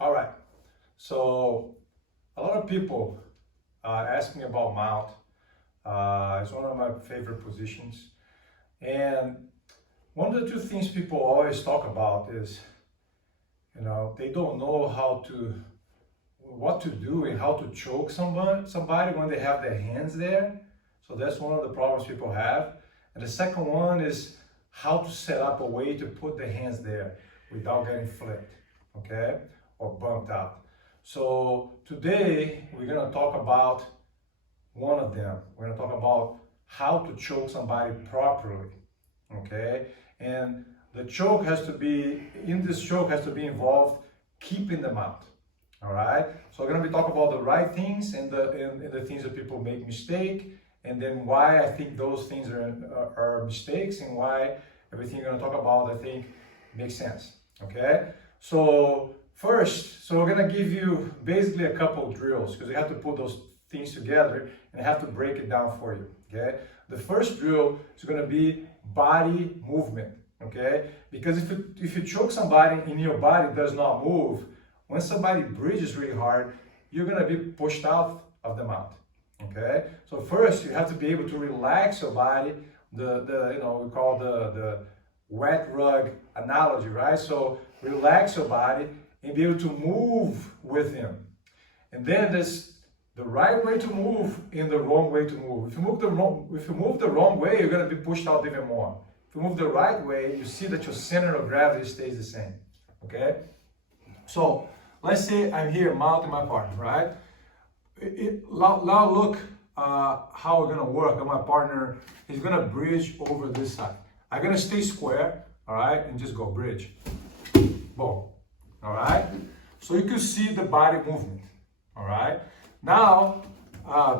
All right, so a lot of people ask me about mount. It's one of my favorite positions. And one of the two things people always talk about is, they don't know what to do and how to choke somebody when they have their hands there. So that's one of the problems people have. And the second one is how to set up a way to put the hands there without getting flipped, okay, or bumped out. So today we're gonna talk about one of them. We're gonna talk about how to choke somebody properly, okay? And the choke has to be, in this choke has to be involved keeping them out, all right? So we're gonna be talking about the right things and the things that people make mistake, and then why I think those things are mistakes, and why everything we're gonna talk about, I think, makes sense, okay? So first, we're gonna give you basically a couple drills, because we have to put those things together and I have to break it down for you, okay? The first drill is gonna be body movement, okay? Because if you choke somebody and your body does not move, when somebody bridges really hard, you're gonna be pushed out of the mount, okay? So first, you have to be able to relax your body. We call the wet rug analogy, right? So relax your body and be able to move with him. And then there's the right way to move and the wrong way to move. If you move the wrong way, you're going to be pushed out even more. If you move the right way, you see that your center of gravity stays the same, okay? So let's say I'm here mounting my partner, right? Now look how we're going to work. And my partner is going to bridge over this side. I'm going to stay square, all right, and just go bridge. Boom, all right? So you can see the body movement, all right? Now,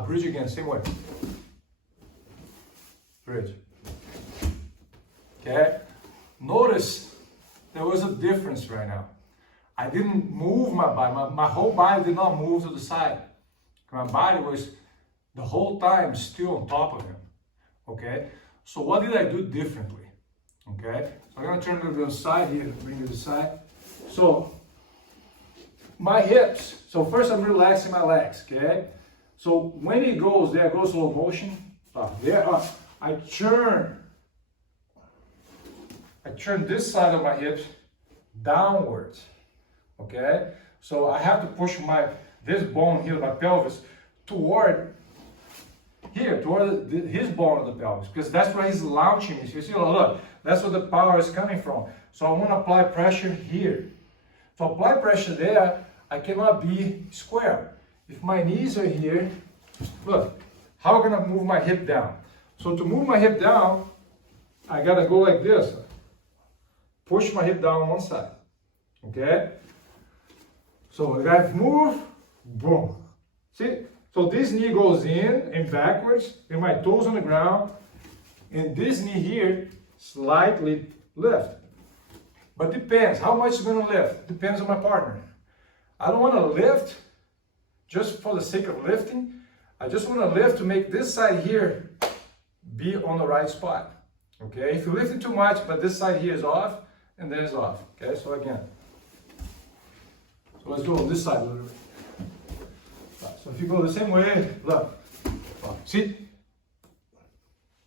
bridge again, same way. Bridge. Okay? Notice there was a difference right now. I didn't move my body. My whole body did not move to the side. My body was the whole time still on top of him. Okay? So what did I do differently? Okay? So I'm going to turn it to the side here, bring it to the side. So, my hips. So first I'm relaxing my legs, okay? So when it goes, there goes slow motion. There, I turn this side of my hips downwards, okay? So I have to push this bone here, my pelvis, toward his bone of the pelvis, because that's where he's launching me. So you see, look, that's where the power is coming from. So I want to apply pressure here. To apply pressure there, I cannot be square. If my knees are here, look, how am I going to move my hip down? So to move my hip down, I got to go like this. Push my hip down one side, okay? So if I move, boom. See? So this knee goes in and backwards, and my toes on the ground, and this knee here slightly lift. But depends, how much it's going to lift? Depends on my partner. I don't want to lift just for the sake of lifting. I just want to lift to make this side here be on the right spot. Okay, if you're lifting too much, but this side here is off, and then it's off. Okay, so again. So let's go on this side a little bit. So if you go the same way, look. See?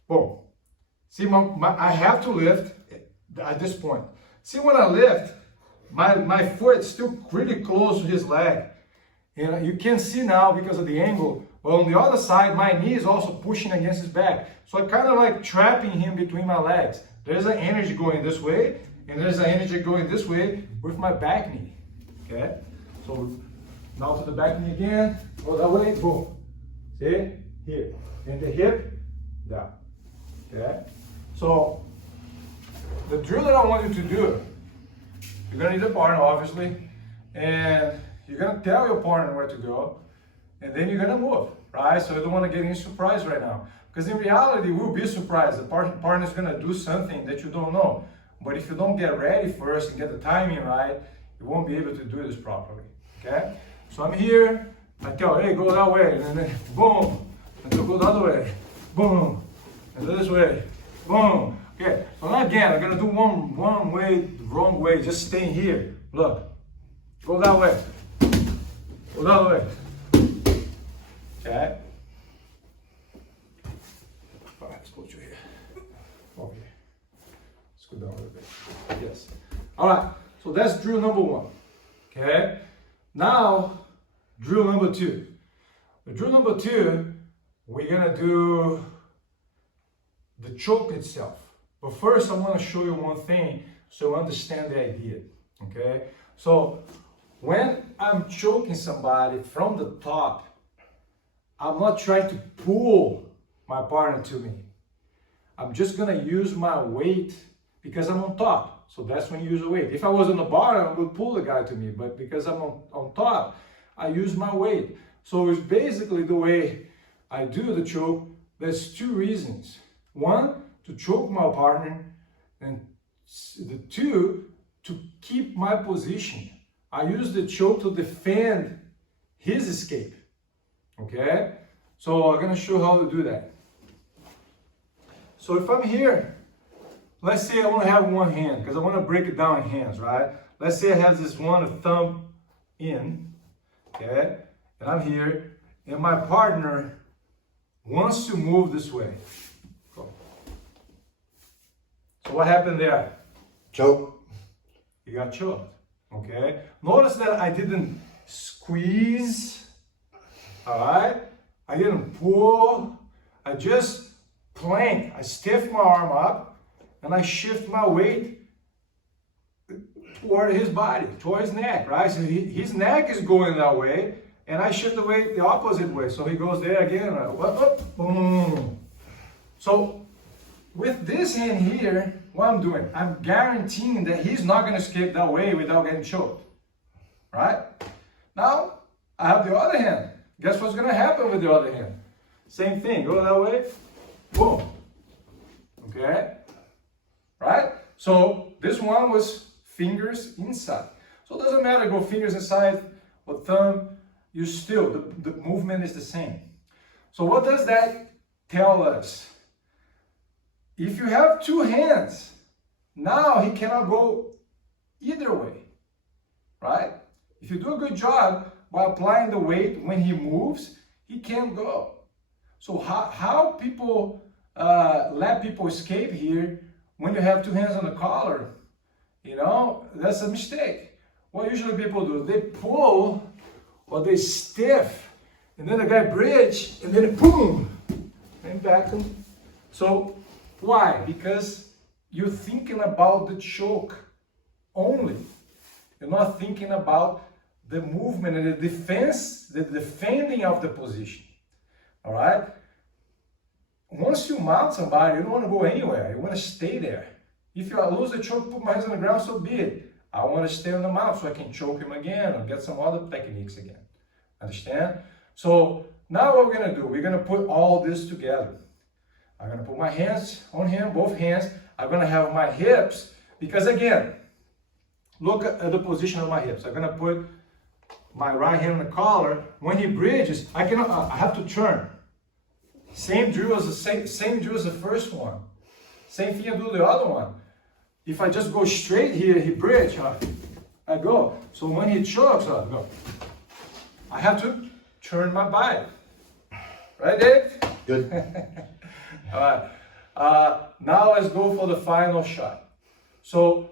Boom. See, I have to lift at this point. See, when I lift, my foot is still pretty close to his leg. And you can see now because of the angle. Well, on the other side, my knee is also pushing against his back. So I'm kind of like trapping him between my legs. There's an energy going this way, and there's an energy going this way with my back knee. Okay? So now to the back knee again. Go that way, boom. See? Here. And the hip, down. Okay? So the drill that I want you to do, you're going to need a partner, obviously, and you're going to tell your partner where to go, and then you're going to move, right? So you don't want to get any surprise right now. Because in reality, we'll be surprised. The partner is going to do something that you don't know. But if you don't get ready first and get the timing right, you won't be able to do this properly, okay? So I'm here, I tell, hey, go that way, and then boom, and then go the other way, boom, and this way, boom. Okay, so now again, I'm gonna do one way, wrong way, just staying here. Look, Go that way. Go that way. Okay. All right, let's go to here. Okay. Let's go down a little bit. Yes. All right. So that's drill number 1. Okay. Now, drill number 2. The drill number 2, we're gonna do the choke itself. But first, I want to show you one thing so you understand the idea. Okay. So when I'm choking somebody from the top, I'm not trying to pull my partner to me. I'm just gonna use my weight because I'm on top. So that's when you use the weight. If I was on the bottom, I would pull the guy to me, but because I'm on top, I use my weight. So it's basically the way I do the choke. There's 2 reasons. 1, to choke my partner, and the 2, to keep my position. I use the choke to defend his escape. Okay? So I'm gonna show how to do that. So if I'm here, let's say I want to have one hand, because I want to break it down in hands, right? Let's say I have this one thumb in, okay? And I'm here, and my partner wants to move this way. So what happened there? Choke. You got choked, okay? Notice that I didn't squeeze, all right? I didn't pull, I just plank. I stiff my arm up, and I shift my weight toward his body, toward his neck, right? So his neck is going that way, and I shift the weight the opposite way. So he goes there again, boom. So with this hand here, what I'm doing, I'm guaranteeing that he's not gonna escape that way without getting choked, right? Now, I have the other hand. Guess what's gonna happen with the other hand? Same thing, go that way, boom. Okay? Right? So this one was fingers inside. So it doesn't matter, go fingers inside or thumb, you still, the movement is the same. So what does that tell us? If you have 2 hands, now he cannot go either way, right? If you do a good job by applying the weight when he moves, he can't go. So how people let people escape here when you have 2 hands on the collar, you know, that's a mistake. What usually people do, they pull or they stiff, and then the guy bridge, and then boom, and back him. So why? Because you're thinking about the choke only. You're not thinking about the movement and the defense, the defending of the position. All right? Once you mount somebody, you don't want to go anywhere. You want to stay there. If you lose the choke, put my hands on the ground, so be it. I want to stay on the mount so I can choke him again or get some other techniques again. Understand? So now what we're going to do, we're going to put all this together. I'm going to put my hands on him, both hands. I'm going to have my hips, because again, look at the position of my hips. I'm going to put my right hand on the collar. When he bridges, I have to turn. Same drill as same drill as the first one. Same thing I do the other one. If I just go straight here, he bridge, I go. So when he chokes, I go. I have to turn my body. Right, Dave? Good. All right. Now let's go for the final shot. So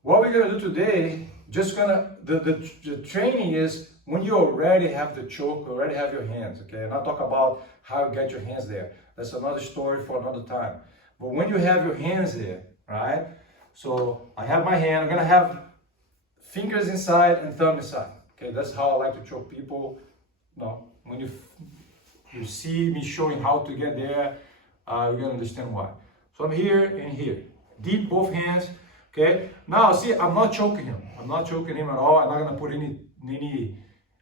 what we're gonna do today, the training is when you already have the choke, already have your hands, okay? And I'll talk about how you get your hands there. That's another story for another time. But when you have your hands there, right? So I have my hand, I'm gonna have fingers inside and thumb inside. Okay, that's how I like to choke people. No, when you see me showing how to get there, you're gonna understand why. So I'm here and here. Deep, both hands. Okay, now see, I'm not choking him. I'm not choking him at all. I'm not gonna put any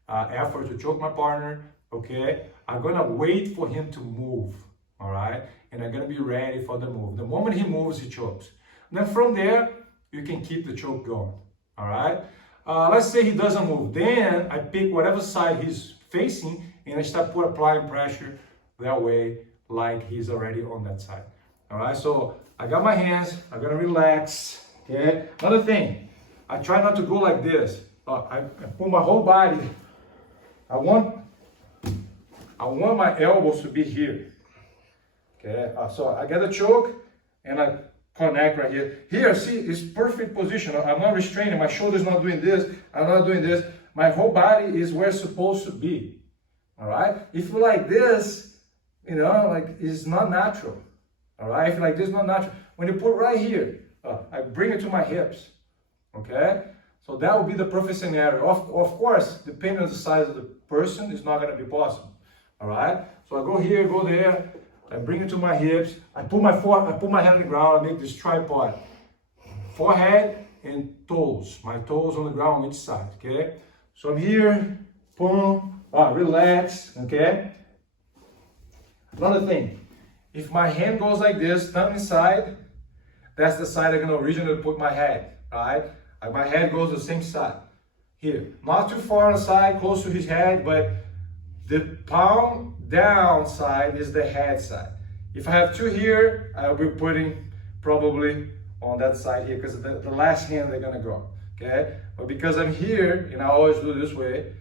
effort to choke my partner. Okay, I'm gonna wait for him to move. All right, and I'm gonna be ready for the move. The moment he moves, he chokes. Then from there, you can keep the choke going. All right. Let's say he doesn't move. Then I pick whatever side he's facing and I start applying pressure that way, like he's already on that side. All right. So I got my hands. I'm gonna relax. Okay. Another thing, I try not to go like this. I put my whole body. I want my elbows to be here. Okay, so I get a choke and I connect right here. Here, see, it's perfect position. I'm not restraining. My shoulder's not doing this. I'm not doing this. My whole body is where it's supposed to be. All right. If you like this, you know, like it's not natural. All right. If you like this, not natural. When you put right here, I bring it to my hips. Okay. So that would be the perfect scenario. Of course, depending on the size of the person, it's not going to be possible. All right. So I go here, go there. I bring it to my hips. I put my head on the ground. I make this tripod. Forehead and toes. My toes on the ground on each side. Okay. So I'm here. Boom. Relax. Okay. Another thing. If my hand goes like this, thumb inside, that's the side I'm going to originally put my head. All right. My head goes the same side. Here. Not too far on the side, close to his head, but the palm down side is the head side. If I have two here, I'll be putting probably on that side here because the last hand they're gonna go. Okay? But because I'm here and I always do this way,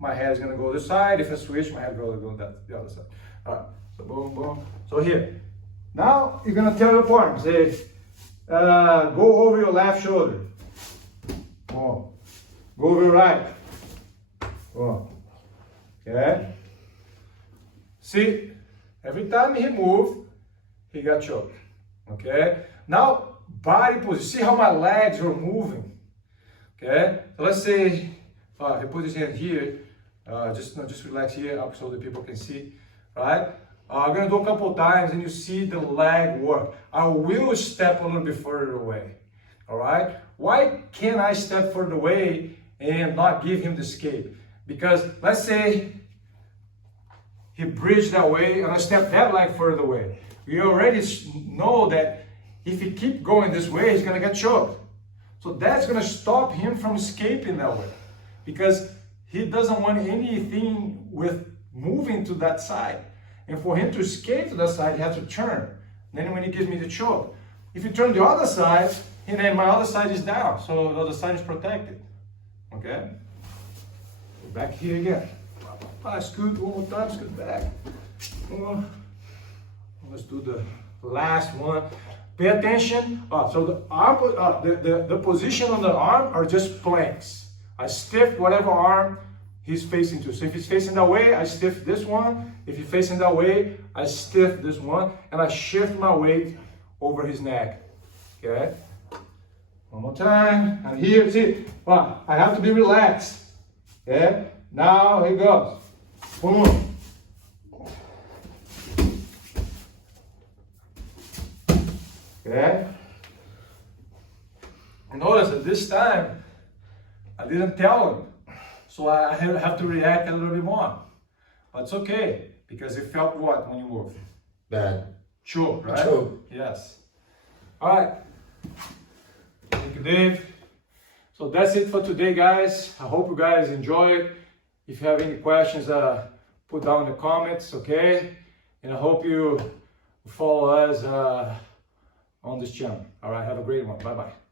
my head is gonna go this side. If I switch, my head will go the other side. Alright. So boom, boom. So here. Now you're gonna tell your partner, say, go over your left shoulder. Boom. Go over your right. Boom. Okay? See, every time he moved, he got choked. Okay? Now, body position. See how my legs are moving. Okay? So let's say, he put his hand here. Just relax here up so the people can see. Right? I'm going to do a couple times and you see the leg work. I will step a little bit further away. Alright? Why can't I step further away and not give him the escape? Because let's say he bridged that way and I step that leg further away. We already know that if he keep going this way, he's going to get choked. So that's going to stop him from escaping that way. Because he doesn't want anything with moving to that side. And for him to escape to that side, he has to turn. Then when he gives me the choke. If you turn the other side, and then my other side is down. So the other side is protected. Okay? Back here again. Scoot one more time, scoot back. Let's do the last one. Pay attention. So the arm, the position on the arm are just planks. I stiff whatever arm he's facing to. So if he's facing that way, I stiff this one. If he's facing that way, I stiff this one. And I shift my weight over his neck. Okay? One more time. And here, see, I have to be relaxed. Okay? Now, here goes. Boom. Okay? Notice that this time, I didn't tell him. So I have to react a little bit more. But it's okay, because it felt what when you moved? Bad. Choke, right? Choke. Yes. All right. Thank you, Dave. So that's it for today, guys. I hope you guys enjoy it. If you have any questions, put down in the comments, okay? And I hope you follow us on this channel. All right, have a great one. Bye-bye.